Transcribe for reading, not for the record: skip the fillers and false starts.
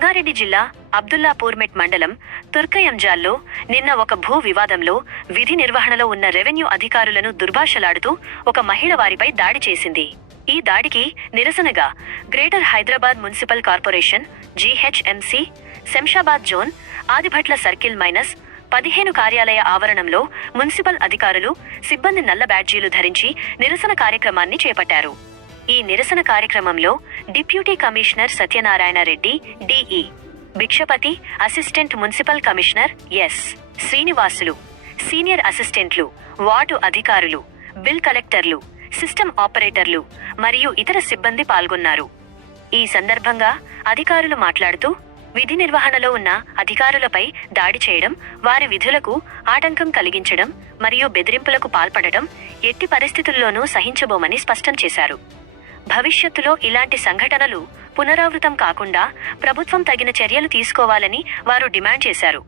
రంగారెడ్డి జిల్లా అబ్దుల్లాపూర్మెట్ మండలం తుర్కయంజాల్లో నిన్న ఒక భూ వివాదంలో విధి నిర్వహణలో ఉన్న రెవెన్యూ అధికారులను దుర్భాషలాడుతూ ఒక మహిళ వారిపై దాడి చేసింది. ఈ దాడికి నిరసనగా greater Hyderabad municipal corporation GHMC Shamshabad zone Adibatla circle -15 కార్యాలయ ఆవరణంలో మున్సిపల్ అధికారులు సిబ్బంది నల్ల బ్యాడ్జీలు ధరించి నిరసన కార్యక్రమాన్ని చేపట్టారు. ఈ నిరసన కార్యక్రమంలో deputy commissioner Satyanarayana Reddy DE Bhikshapathi, assistant municipal commissioner S Srinivasulu, senior అసిస్టెంట్లు, వార్డు అధికారులు, బిల్ కలెక్టర్లు, సిస్టమ్ ఆపరేటర్లు మరియు ఇతర సిబ్బంది పాల్గొన్నారు. ఈ సందర్భంగా అధికారులు మాట్లాడుతూ విధి నిర్వహణలో ఉన్న అధికారులపై దాడి చేయడం, వారి విధులకు ఆటంకం కలిగించడం మరియు బెదిరింపులకు పాల్పడడం ఎట్టి పరిస్థితుల్లోనూ సహించబోమని స్పష్టం చేశారు. భవిష్యత్తులో ఇలాంటి సంఘటనలు పునరావృతం కాకుండా ప్రభుత్వం తగిన చర్యలు తీసుకోవాలని వారు డిమాండ్ చేశారు.